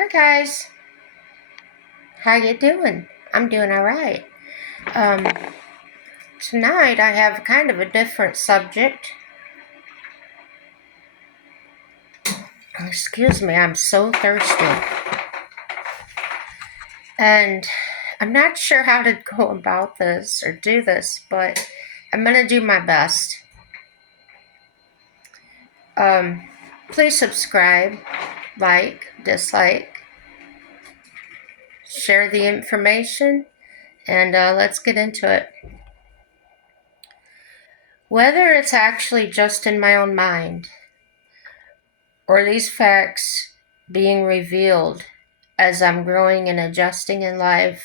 Hi guys, how you doing? I'm doing all right. Um, Tonight I have kind of a different subject. Excuse me, I'm so thirsty, and I'm not sure how to go about this or do this, but I'm gonna do my best. Um, Please subscribe, like, dislike, share the information, and let's get into it. Whether it's actually just in my own mind, or these facts being revealed as I'm growing and adjusting in life,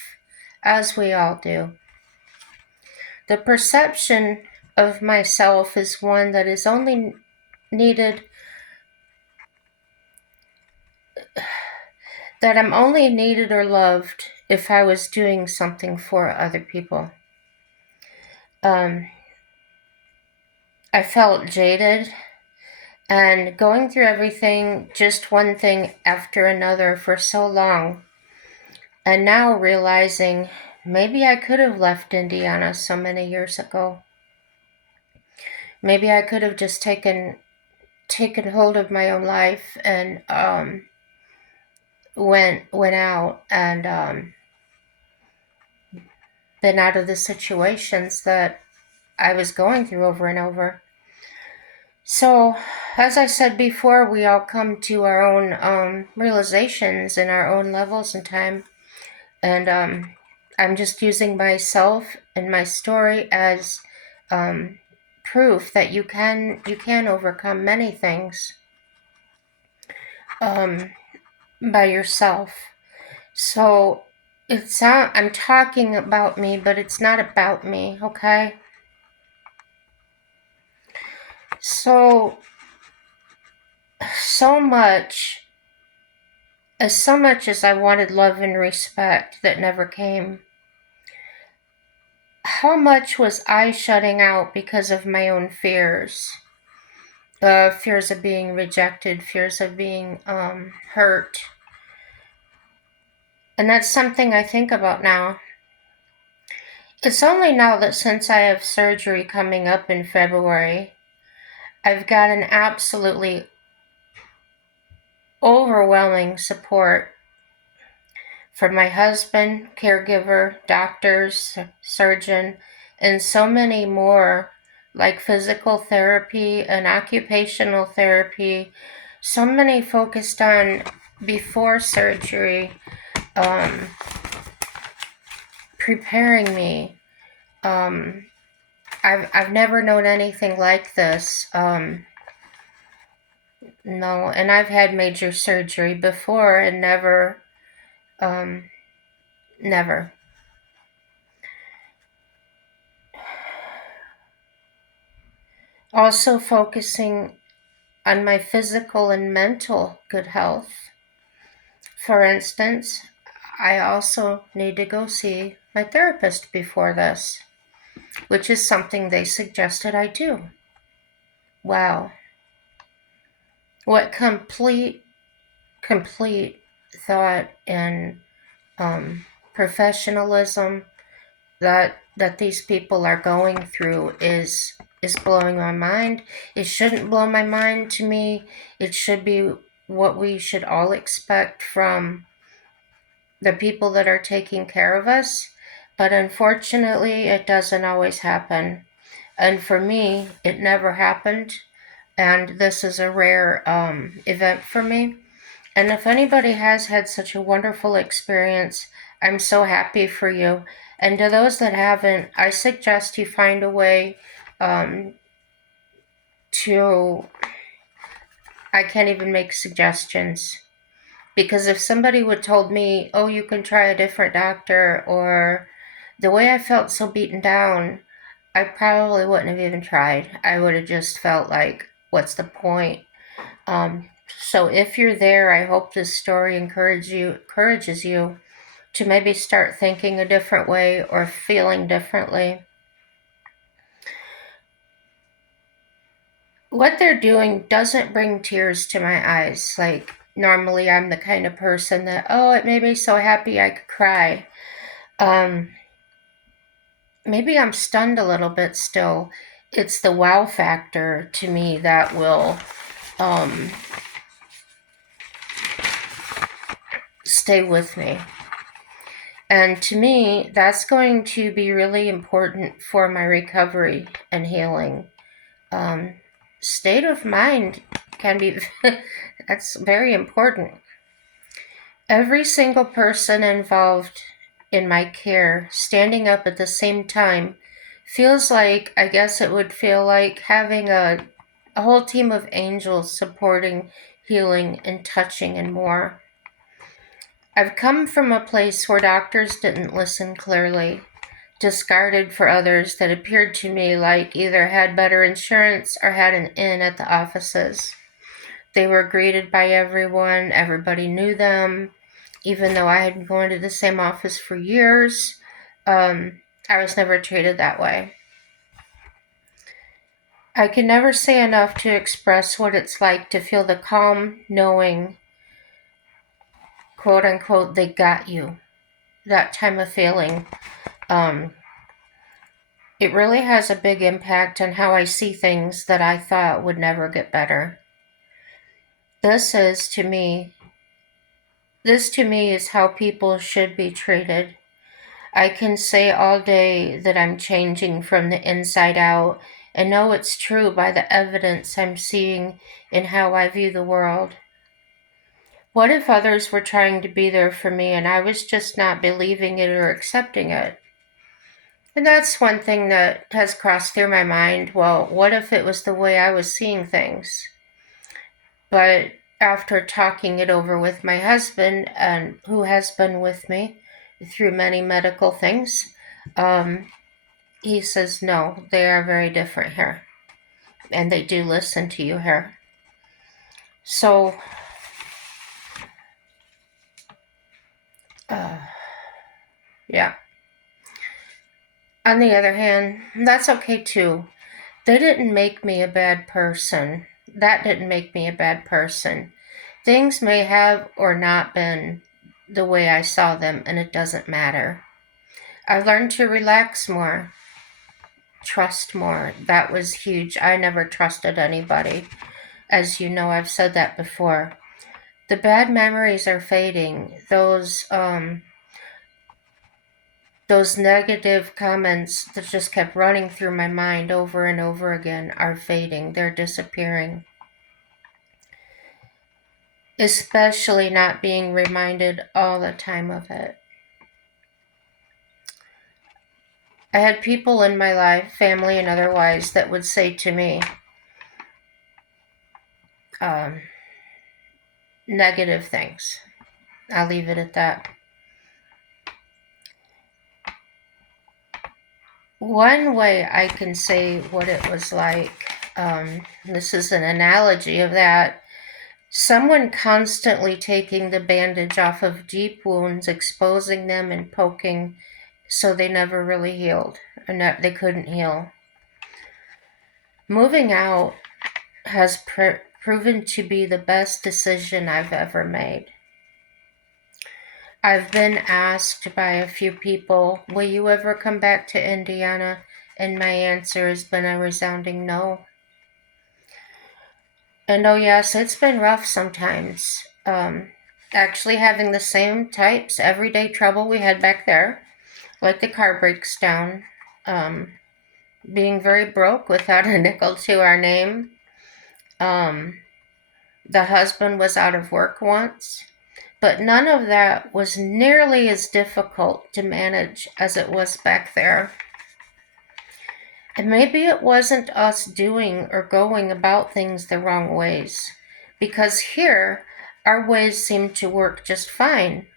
as we all do. The perception of myself is one that is only needed, that I'm only needed or loved if I was doing something for other people. I felt jaded and going through everything, just one thing after another for so long. And now realizing maybe I could have left Indiana so many years ago. Maybe I could have just taken hold of my own life and went out and been out of the situations that I was going through over and over. So, as I said before, we all come to our own realizations and our own levels in time. And I'm just using myself and my story as proof that you can overcome many things by yourself. So I'm talking about me, but it's not about me, okay? So so much as I wanted love and respect that never came, how much was I shutting out because of my own fears? Fears of being rejected, fears of being hurt. And that's something I think about now. It's only now that since I have surgery coming up in February, I've got an absolutely overwhelming support from my husband, caregiver, doctors, surgeon, and so many more, like physical therapy and occupational therapy, so many focused on before surgery, preparing me. I've never known anything like this. No, and I've had major surgery before and never. Also focusing on my physical and mental good health. For instance, I also need to go see my therapist before this, which is something they suggested I do. Wow. What complete thought and professionalism that these people are going through is blowing my mind. It shouldn't blow my mind to me. It should be what we should all expect from the people that are taking care of us. But unfortunately, it doesn't always happen. And for me, it never happened. And this is a rare event for me. And if anybody has had such a wonderful experience, I'm so happy for you. And to those that haven't, I suggest you find a way to, I can't even make suggestions. Because if somebody would told me, oh, you can try a different doctor, or the way I felt so beaten down, I probably wouldn't have even tried. I would have just felt like, what's the point? So if you're there, I hope this story encourages you to maybe start thinking a different way or feeling differently. What they're doing doesn't bring tears to my eyes. Like, Normally, I'm the kind of person that, oh, it made me so happy I could cry. Maybe I'm stunned a little bit still. It's the wow factor to me that will stay with me. And to me, that's going to be really important for my recovery and healing. State of mind can be, that's very important. Every single person involved in my care standing up at the same time feels like, I guess it would feel like having a whole team of angels supporting, healing, and touching and more. I've come from a place where doctors didn't listen clearly, discarded for others that appeared to me like either had better insurance or had an in at the offices. They were greeted by everyone, everybody knew them, even though I had been going to the same office for years. I was never treated that way. I can never say enough to express what it's like to feel the calm knowing, quote unquote, they got you. That time of feeling. It really has a big impact on how I see things that I thought would never get better. This to me is how people should be treated. I can say all day that I'm changing from the inside out and know it's true by the evidence I'm seeing in how I view the world. What if others were trying to be there for me and I was just not believing it or accepting it? And that's one thing that has crossed through my mind. Well, what if it was the way I was seeing things? But after talking it over with my husband, and who has been with me through many medical things, he says, no, they are very different here. And they do listen to you here. So, yeah. On the other hand, that's okay too. They didn't make me a bad person. That didn't make me a bad person. Things may have or not been the way I saw them, and it doesn't matter. I've learned to relax more, trust more. That was huge. I never trusted anybody. As you know, I've said that before. The bad memories are fading. Those negative comments that just kept running through my mind over and over again are fading. They're disappearing. Especially not being reminded all the time of it. I had people in my life, family and otherwise, that would say to me negative things. I'll leave it at that. One way I can say what it was like, this is an analogy of that, someone constantly taking the bandage off of deep wounds, exposing them and poking so they never really healed, or they couldn't heal. Moving out has proven to be the best decision I've ever made. I've been asked by a few people, will you ever come back to Indiana? And my answer has been a resounding no. And oh yes, it's been rough sometimes. Actually having the same types, everyday trouble we had back there, like the car breaks down, being very broke without a nickel to our name. The husband was out of work once, but none of that was nearly as difficult to manage as it was back there. And maybe it wasn't us doing or going about things the wrong ways, because here our ways seem to work just fine.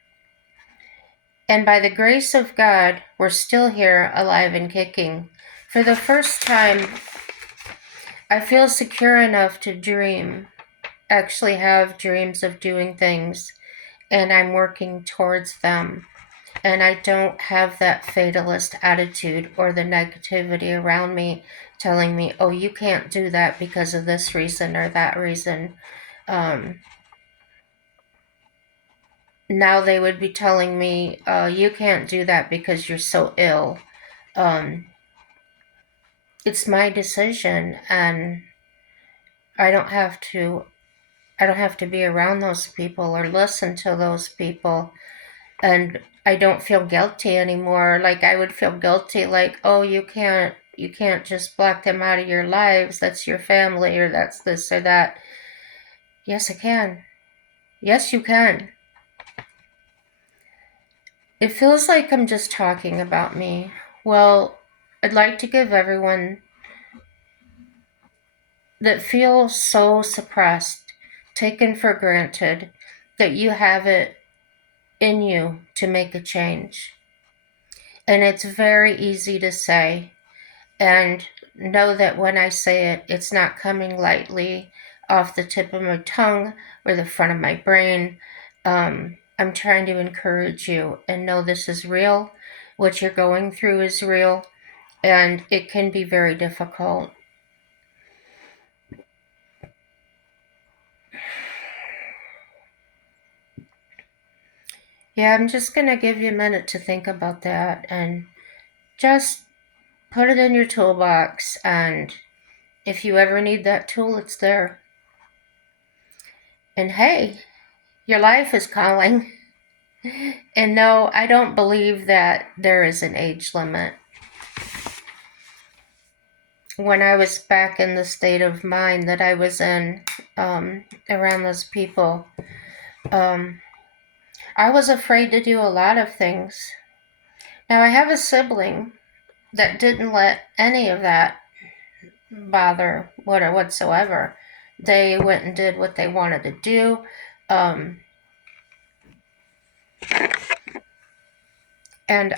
And by the grace of God, we're still here, alive and kicking. For the first time, I feel secure enough to dream, actually have dreams of doing things, and I'm working towards them. And I don't have that fatalist attitude or the negativity around me telling me, oh, you can't do that because of this reason or that reason. now they would be telling me, you can't do that because you're so ill. Um, it's my decision, and I don't have to. I don't have to be around those people or listen to those people, and I don't feel guilty anymore. Like I would feel guilty, like, oh, you can't just block them out of your lives. That's your family, or that's this or that. Yes, I can. Yes, you can. It feels like I'm just talking about me. Well, I'd like to give everyone that feels so suppressed, taken for granted, that you have it in you to make a change. And it's very easy to say. And know that when I say it, it's not coming lightly off the tip of my tongue or the front of my brain. I'm trying to encourage you and know this is real. What you're going through is real, and it can be very difficult. Yeah, I'm just going to give you a minute to think about that and just put it in your toolbox. And if you ever need that tool, it's there. And hey, your life is calling. And no, I don't believe that there is an age limit. When I was back in the state of mind that I was in, around those people, um, I was afraid to do a lot of things. Now, I have a sibling that didn't let any of that bother whatsoever. They went and did what they wanted to do. Um, and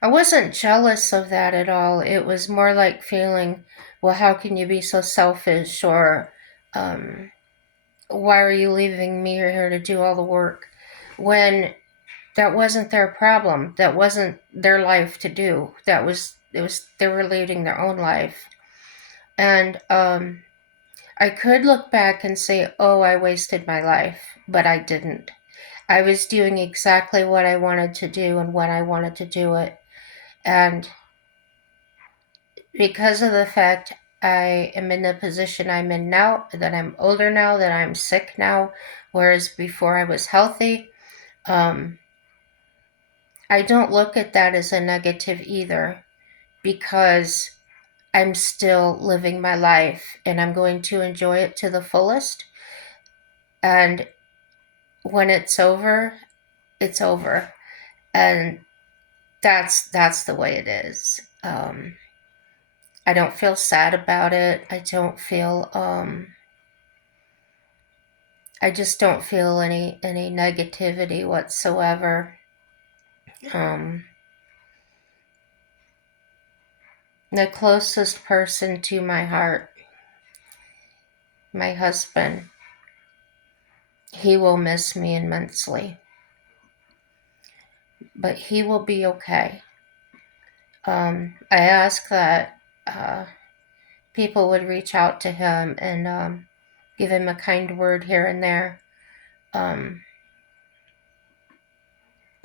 I wasn't jealous of that at all. It was more like feeling, well, how can you be so selfish? Or why are you leaving me here to do all the work? When that wasn't their problem. That wasn't their life to do. They were leading their own life. And I could look back and say, oh, I wasted my life, but I didn't. I was doing exactly what I wanted to do and when I wanted to do it. And because of the fact I am in the position I'm in now, that I'm older now, that I'm sick now, whereas before I was healthy, um, I don't look at that as a negative either, because I'm still living my life and I'm going to enjoy it to the fullest. And when it's over, it's over. And that's the way it is. I don't feel sad about it. I just don't feel any negativity whatsoever. Um, the closest person to my heart, my husband, he will miss me immensely, but he will be okay. I ask that people would reach out to him and give him a kind word here and there. Um,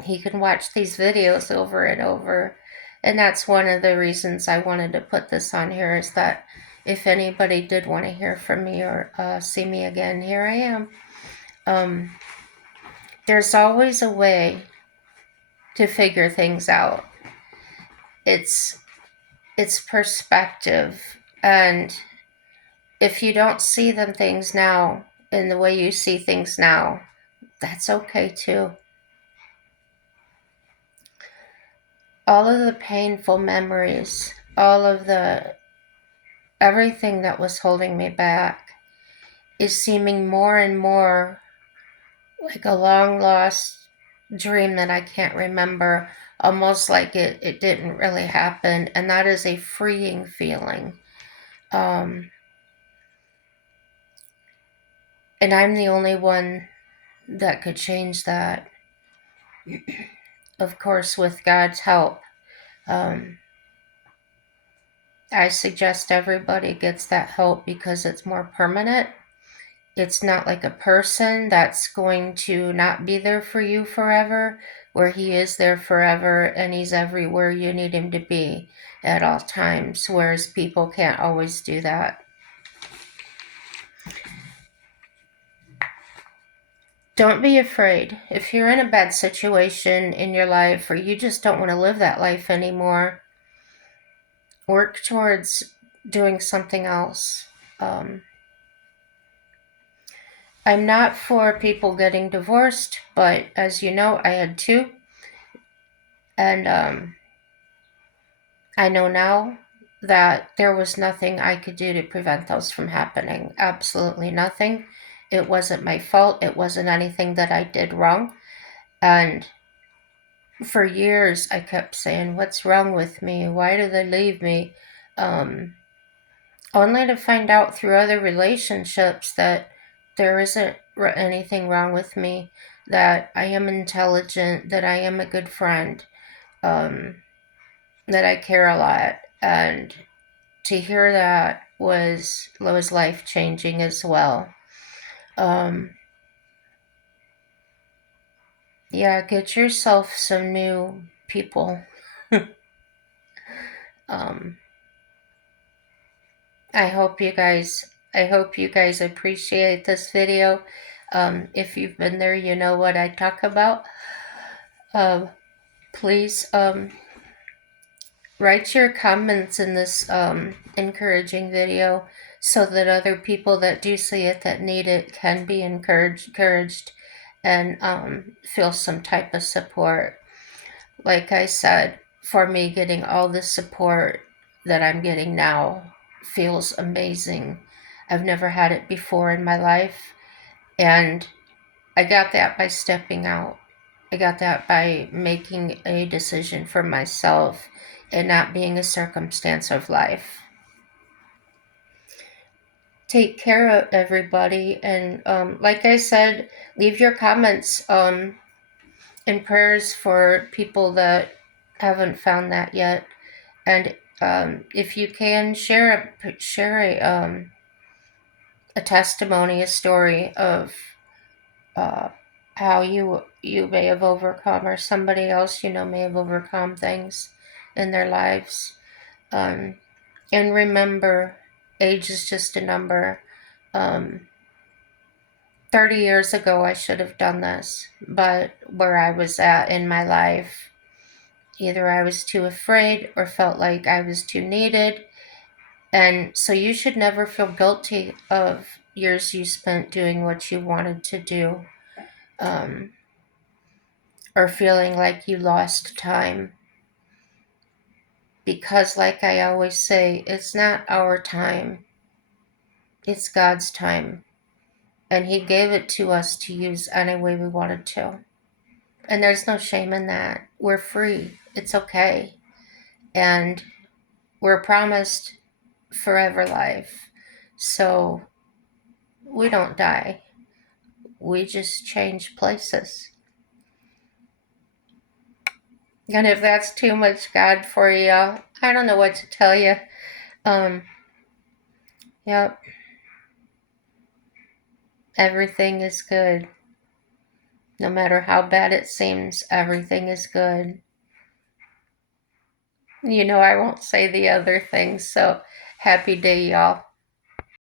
he can watch these videos over and over, and that's one of the reasons I wanted to put this on here, is that if anybody did want to hear from me or see me again, here I am. There's always a way to figure things out. It's perspective, and if you don't see them things now in the way you see things now, that's okay too. All of the painful memories, all of the everything that was holding me back is seeming more and more like a long lost dream that I can't remember, almost like it didn't really happen. And that is a freeing feeling. And I'm the only one that could change that. Of course, with God's help. Um, I suggest everybody gets that help because it's more permanent It's not like a person that's going to not be there for you forever, where he is there forever and he's everywhere you need him to be at all times, whereas people can't always do that. Don't be afraid. If you're in a bad situation in your life or you just don't want to live that life anymore, work towards doing something else. I'm not for people getting divorced, but as you know, I had two. And I know now that there was nothing I could do to prevent those from happening. Absolutely nothing. It wasn't my fault. It wasn't anything that I did wrong. And for years, I kept saying, "What's wrong with me? Why do they leave me?" Um, Only to find out through other relationships that there isn't anything wrong with me, that I am intelligent, that I am a good friend, that I care a lot. And to hear that was life changing as well. Yeah, get yourself some new people. um, I hope you guys appreciate this video. If you've been there, you know what I talk about. Please write your comments in this encouraging video so that other people that do see it that need it can be encouraged and feel some type of support. Like I said, for me, getting all the support that I'm getting now feels amazing. I've never had it before in my life, and I got that by stepping out. I got that by making a decision for myself and not being a circumstance of life. Take care of everybody, and like I said, leave your comments and prayers for people that haven't found that yet. And if you can share a testimony, a story of uh, how you may have overcome, or somebody else you know may have overcome things in their lives. Um, and remember, age is just a number. 30 years ago, I should have done this, but where I was at in my life, either I was too afraid or felt like I was too needed. And so you should never feel guilty of years you spent doing what you wanted to do, um, or feeling like you lost time. Because, like I always say, it's not our time, it's God's time. And He gave it to us to use any way we wanted to. And there's no shame in that. We're free. It's okay. And we're promised forever life. So we don't die. We just change places. And if that's too much God for you, I don't know what to tell you. Yep. Everything is good. No matter how bad it seems, everything is good. You know I won't say the other things, so happy day, y'all.